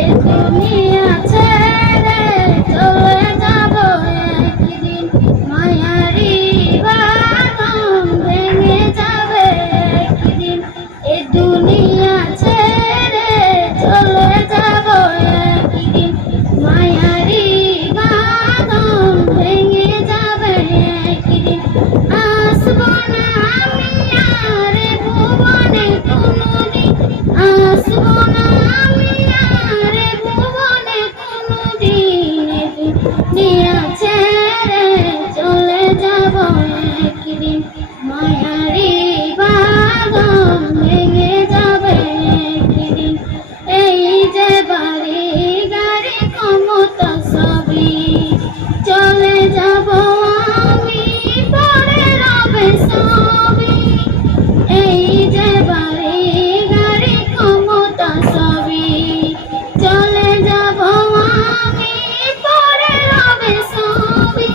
এই দুনিয়া ছেড়ে চলে যাব একদিন, মায়ারি বাঁধন ভেঙে যাবে একদিন। এই দুনিয়া ছেড়ে চলে যাব একদিন, মায়ারি বাঁধন ভেঙে যাবে একদিন। আসবো না আমি আর ভুবনে কোনদিন, আসবো না আমি আর ভুবনে কোনদিন। দুনিয়া ছেড়ে চলে যাব একদিন, মায়ারি বাঁধন ভেঙে যাবে একদিন। এই যে বাড়ি গাড়ি ক্ষমতা সবই চলে যাব আমি, পরে রবে সবই। এই যে বাড়ি গাড়ি ক্ষমতা সবই চলে যাব আমি, পরে রবে সবই।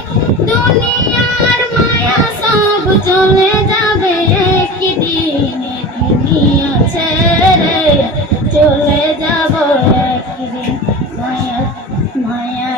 দুনিয়ার মায়া সব চলে যাবে একদিন, দুনিয়া ছেড়ে চলে যাব একদিন, মায়া মায়া